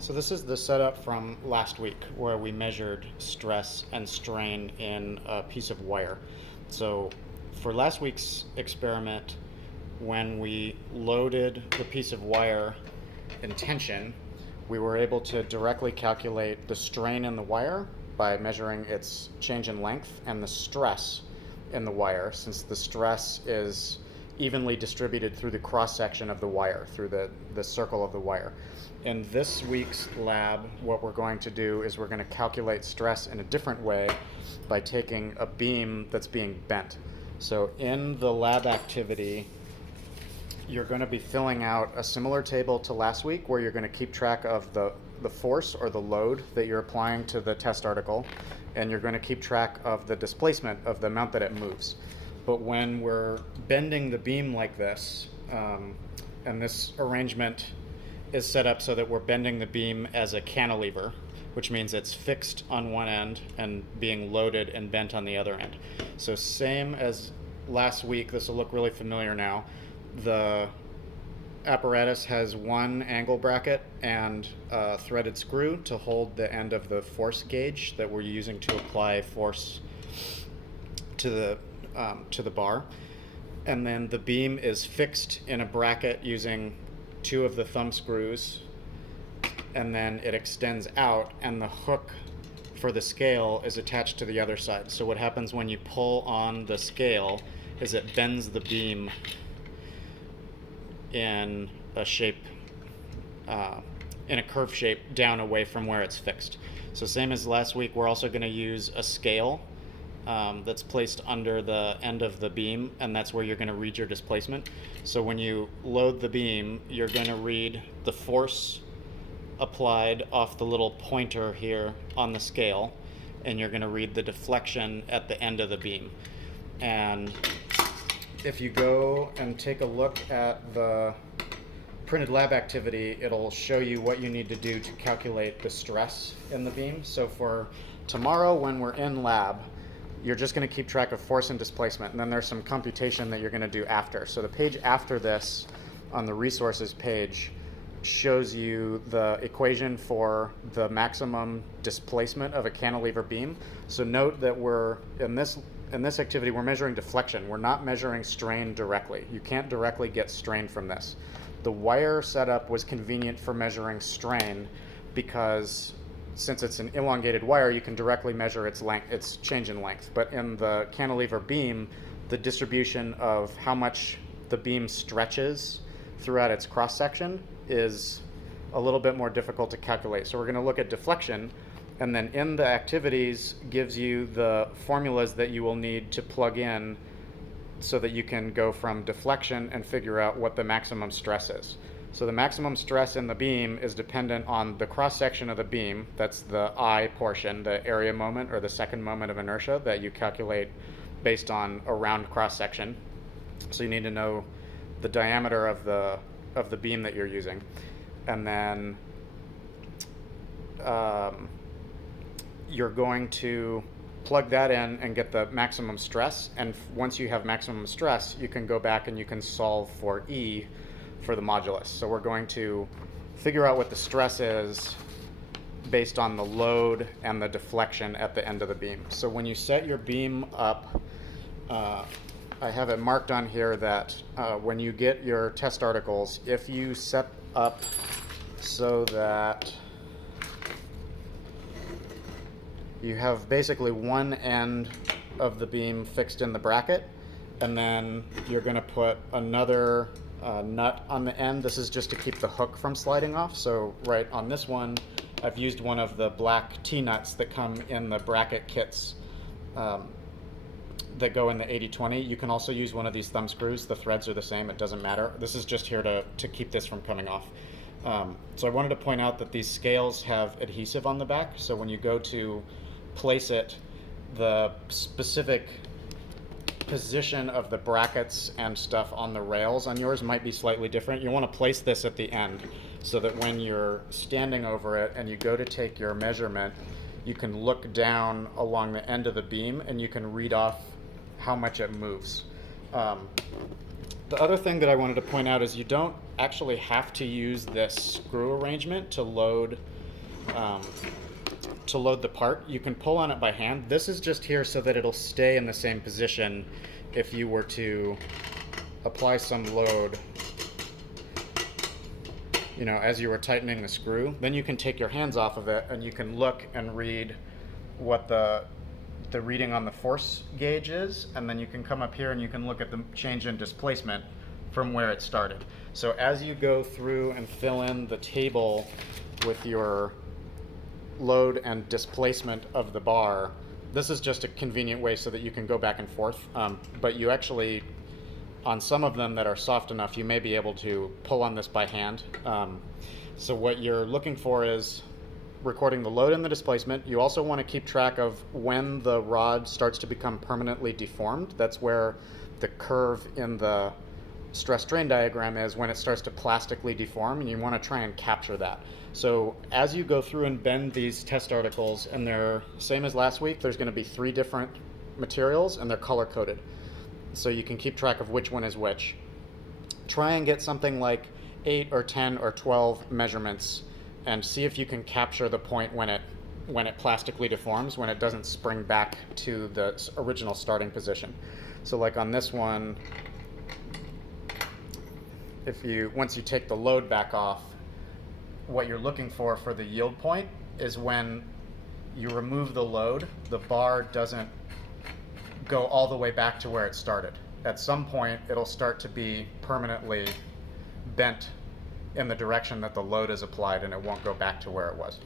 So this is the setup from last week where we measured stress and strain in a piece of wire. So for last week's experiment, when we loaded the piece of wire in tension, we were able to directly calculate the strain in the wire by measuring its change in length and the stress in the wire, since the stress is evenly distributed through the cross section of the wire, through the circle of the wire. In this week's lab, what we're going to do is we're going to calculate stress in a different way by taking a beam that's being bent. So in the lab activity, you're going to be filling out a similar table to last week where you're going to keep track of the force or the load that you're applying to the test article, and you're going to keep track of the displacement of the amount that it moves. But when we're bending the beam like this, and this arrangement is set up so that we're bending the beam as a cantilever, which means it's fixed on one end and being loaded and bent on the other end. So same as last week, this will look really familiar now. The apparatus has one angle bracket and a threaded screw to hold the end of the force gauge that we're using to apply force to the bar. And then the beam is fixed in a bracket using two of the thumb screws, and then it extends out, and the hook for the scale is attached to the other side. So what happens when you pull on the scale is it bends the beam in a shape, in a curved shape down away from where it's fixed. So same as last week, we're also going to use a scale that's placed under the end of the beam, and that's where you're going to read your displacement. So when you load the beam, you're going to read the force applied off the little pointer here on the scale, and you're going to read the deflection at the end of the beam. And if you go and take a look at the printed lab activity, it'll show you what you need to do to calculate the stress in the beam. So for tomorrow when we're in lab, you're just going to keep track of force and displacement, and then there's some computation that you're going to do after. So the page after this on the resources page shows you the equation for the maximum displacement of a cantilever beam. So note that we're in this activity, we're measuring deflection. We're not measuring strain directly. You can't directly get strain from this. The wire setup was convenient for measuring strain because since it's an elongated wire, you can directly measure its length, its change in length. But in the cantilever beam, the distribution of how much the beam stretches throughout its cross section is a little bit more difficult to calculate. So we're going to look at deflection, and then in the activities gives you the formulas that you will need to plug in so that you can go from deflection and figure out what the maximum stress is. So the maximum stress in the beam is dependent on the cross section of the beam. That's the I portion, the area moment or the second moment of inertia that you calculate based on a round cross section. So you need to know the diameter of the beam that you're using. And then you're going to plug that in and get the maximum stress. And once you have maximum stress, you can go back and you can solve for E for the modulus. So we're going to figure out what the stress is based on the load and the deflection at the end of the beam. So when you set your beam up, I have it marked on here that when you get your test articles, if you set up so that you have basically one end of the beam fixed in the bracket, and then you're going to put another nut on the end. This is just to keep the hook from sliding off. So right on this one, I've used one of the black T-nuts that come in the bracket kits that go in the 80/20. You can also use one of these thumb screws. The threads are the same, it doesn't matter. This is just here to keep this from coming off. So I wanted to point out that these scales have adhesive on the back, so when you go to place it, the specific position of the brackets and stuff on the rails on yours might be slightly different. You want to place this at the end so that when you're standing over it and you go to take your measurement, you can look down along the end of the beam and you can read off how much it moves. The other thing that I wanted to point out is you don't actually have to use this screw arrangement um, to load the part. You can pull on it by hand. This is just here so that it'll stay in the same position if you were to apply some load, you know, as you were tightening the screw. Then you can take your hands off of it and you can look and read what the reading on the force gauge is, and then you can come up here and you can look at the change in displacement from where it started. So as you go through and fill in the table with your load and displacement of the bar, this is just a convenient way so that you can go back and forth. But you actually, on some of them that are soft enough, you may be able to pull on this by hand. So what you're looking for is recording the load and the displacement. You also want to keep track of when the rod starts to become permanently deformed. That's where the curve in the stress strain diagram is, when it starts to plastically deform, and you want to try and capture that. So as you go through and bend these test articles, and they're same as last week, there's going to be 3 different materials and they're color coded. So you can keep track of which one is which. Try and get something like 8 or 10 or 12 measurements and see if you can capture the point when it plastically deforms, when it doesn't spring back to the original starting position. So like on this one, once you take the load back off, what you're looking for the yield point is when you remove the load, the bar doesn't go all the way back to where it started. At some point, it'll start to be permanently bent in the direction that the load is applied, and it won't go back to where it was.